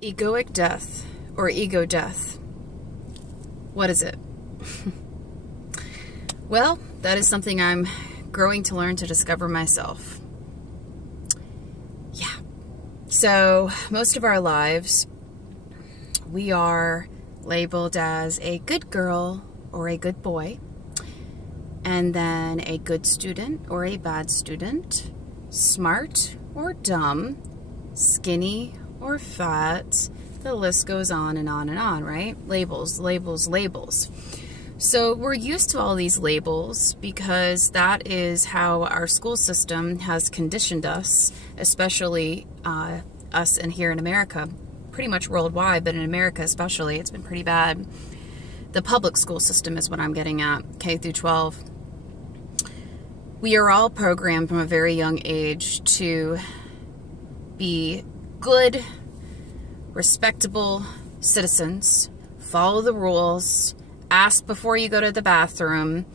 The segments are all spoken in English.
Egoic death, or ego death. What is it? Well, that is something I'm growing to learn to discover myself. Yeah. So, most of our lives, we are labeled as a good girl or a good boy, and then a good student or a bad student, smart or dumb, skinny or fat. The list goes on and on and on, right? Labels, labels, labels. So we're used to all these labels because that is how our school system has conditioned us, especially us in here in America, pretty much worldwide, but in America especially, it's been pretty bad. The public school system is what I'm getting at, K through 12. We are all programmed from a very young age to be good, respectable citizens, follow the rules, ask before you go to the bathroom,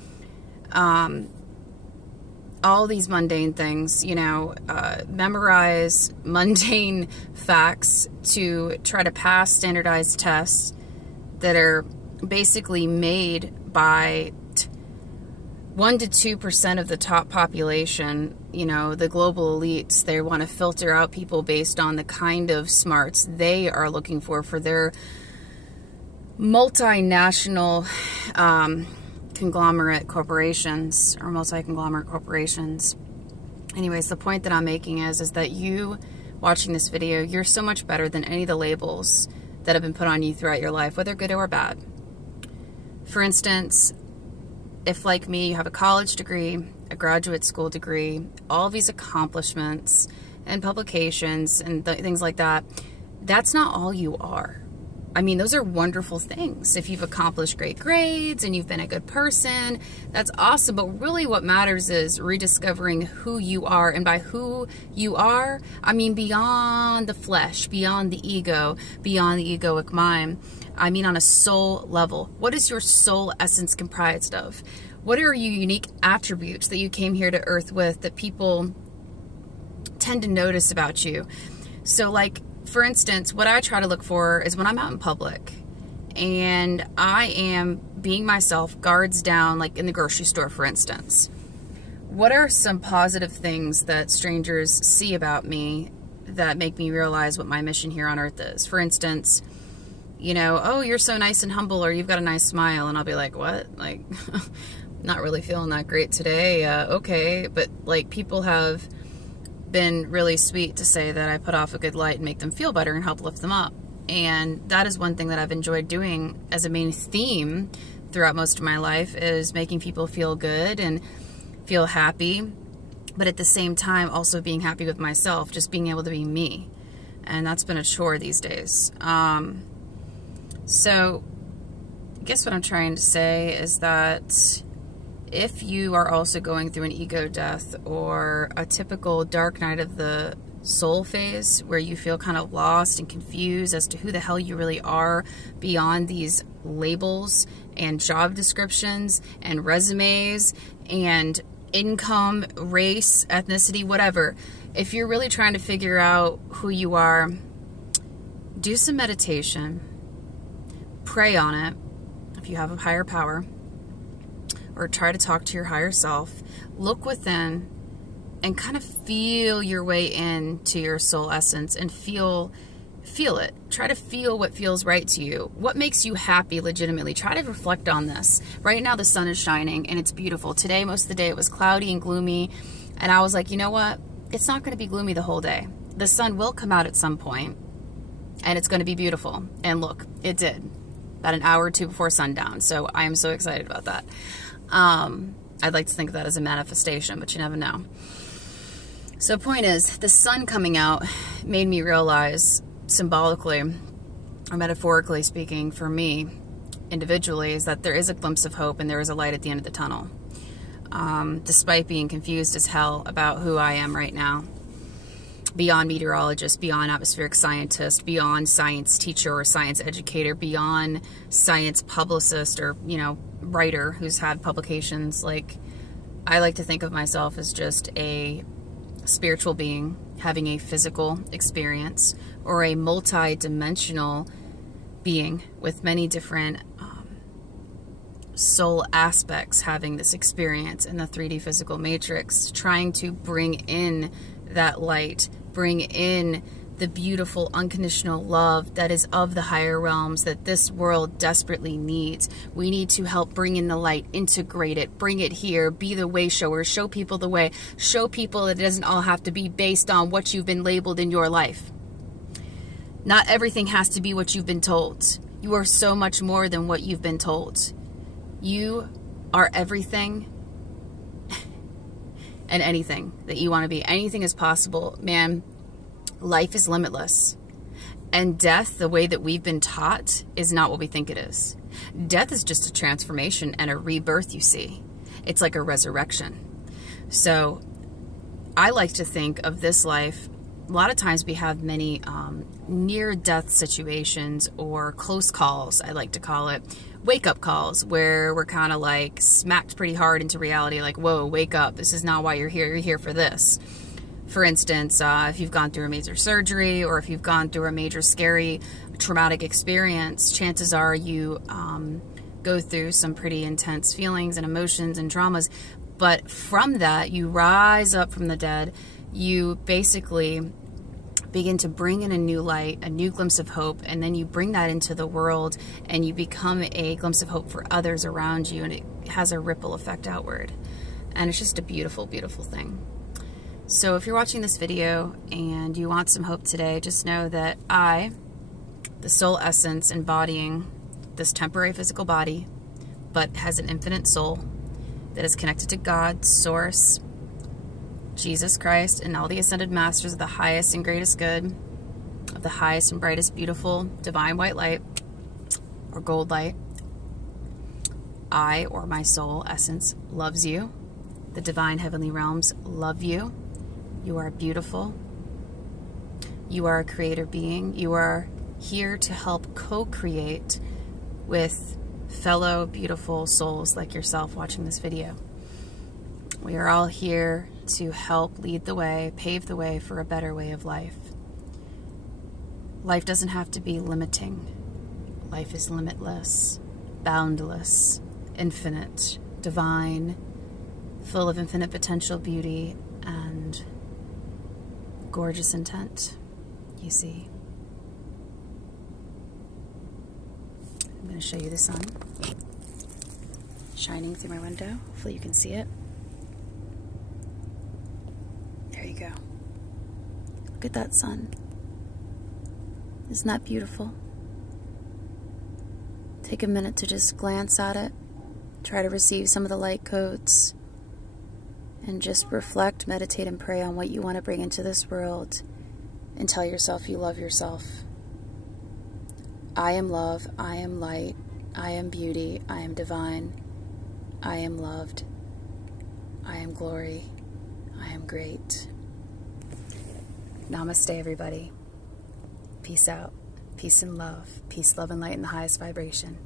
all these mundane things, you know, memorize mundane facts to try to pass standardized tests that are basically made by 1 to 2% of the top population. You know, the global elites, they want to filter out people based on the kind of smarts they are looking for their multinational conglomerate corporations or multi-conglomerate corporations. Anyways, the point that I'm making is that you watching this video, you're so much better than any of the labels that have been put on you throughout your life, whether good or bad. For instance, if, like me, you have a college degree, a graduate school degree, all these accomplishments and publications and things like that, that's not all you are. I mean, those are wonderful things. If you've accomplished great grades and you've been a good person, that's awesome. But really what matters is rediscovering who you are. And by who you are, I mean beyond the flesh, beyond the ego, beyond the egoic mind. I mean on a soul level. What is your soul essence comprised of? What are your unique attributes that you came here to earth with that people tend to notice about you? So like, for instance, what I try to look for is when I'm out in public and I am being myself, guards down, like in the grocery store, for instance. What are some positive things that strangers see about me that make me realize what my mission here on earth is? For instance, you know, oh, you're so nice and humble, or you've got a nice smile. And I'll be like, what? Like, not really feeling that great today. Okay. But like, people have been really sweet to say that I put off a good light and make them feel better and help lift them up. And that is one thing that I've enjoyed doing as a main theme throughout most of my life, is making people feel good and feel happy, but at the same time also being happy with myself, just being able to be me. And that's been a chore these days. So I guess what I'm trying to say is that if you are also going through an ego death or a typical dark night of the soul phase where you feel kind of lost and confused as to who the hell you really are beyond these labels and job descriptions and resumes and income, race, ethnicity, whatever. If you're really trying to figure out who you are, do some meditation, pray on it if you have a higher power, or try to talk to your higher self, look within and kind of feel your way into your soul essence and feel it. Try to feel what feels right to you. What makes you happy legitimately? Try to reflect on this. Right now the sun is shining and it's beautiful. Today, most of the day, it was cloudy and gloomy. And I was like, you know what? It's not going to be gloomy the whole day. The sun will come out at some point and it's going to be beautiful. And look, it did. About an hour or two before sundown. So I am so excited about that. I'd like to think of that as a manifestation, but you never know. So point is, the sun coming out made me realize, symbolically or metaphorically speaking, for me individually, is that there is a glimpse of hope and there is a light at the end of the tunnel. Despite being confused as hell about who I am right now. Beyond meteorologist, beyond atmospheric scientist, beyond science teacher or science educator, beyond science publicist or, you know, writer who's had publications. Like, I like to think of myself as just a spiritual being having a physical experience, or a multi-dimensional being with many different soul aspects having this experience in the 3D physical matrix, trying to bring in that light, bring in the beautiful unconditional love that is of the higher realms that this world desperately needs. We need to help bring in the light, integrate it, bring it here, be the way shower, show people the way, show people that it doesn't all have to be based on what you've been labeled in your life. Not everything has to be what you've been told. You are so much more than what you've been told. You are everything and anything that you want to be. Anything is possible. Man, life is limitless. And death, the way that we've been taught, is not what we think it is. Death is just a transformation and a rebirth, you see. It's like a resurrection. So I like to think of this life, a lot of times we have many near-death situations, or close calls, I like to call it, wake-up calls, where we're kind of like smacked pretty hard into reality, like, whoa, wake up, this is not why you're here for this. For instance, if you've gone through a major surgery, or if you've gone through a major scary traumatic experience, chances are you go through some pretty intense feelings and emotions and traumas, but from that you rise up from the dead. You basically begin to bring in a new light, a new glimpse of hope, and then you bring that into the world, and you become a glimpse of hope for others around you, and it has a ripple effect outward. And it's just a beautiful, beautiful thing. So if you're watching this video and you want some hope today, just know that I, the soul essence embodying this temporary physical body, but has an infinite soul that is connected to God, Source, Jesus Christ, and all the ascended masters of the highest and greatest good, of the highest and brightest, beautiful, divine white light, or gold light. I, or my soul essence, loves you. The divine heavenly realms love you. You are beautiful. You are a creator being. You are here to help co-create with fellow beautiful souls like yourself watching this video. We are all here to help lead the way, pave the way for a better way of life. Life doesn't have to be limiting. Life is limitless, boundless, infinite, divine, full of infinite potential, beauty, and gorgeous intent, you see. I'm going to show you the sun shining through my window. Hopefully you can see it. There you go. Look at that sun. Isn't that beautiful? Take a minute to just glance at it. Try to receive some of the light codes. And just reflect, meditate, and pray on what you want to bring into this world. And tell yourself you love yourself. I am love. I am light. I am beauty. I am divine. I am loved. I am glory. I am great. Namaste, everybody. Peace out. Peace and love. Peace, love, and light in the highest vibration.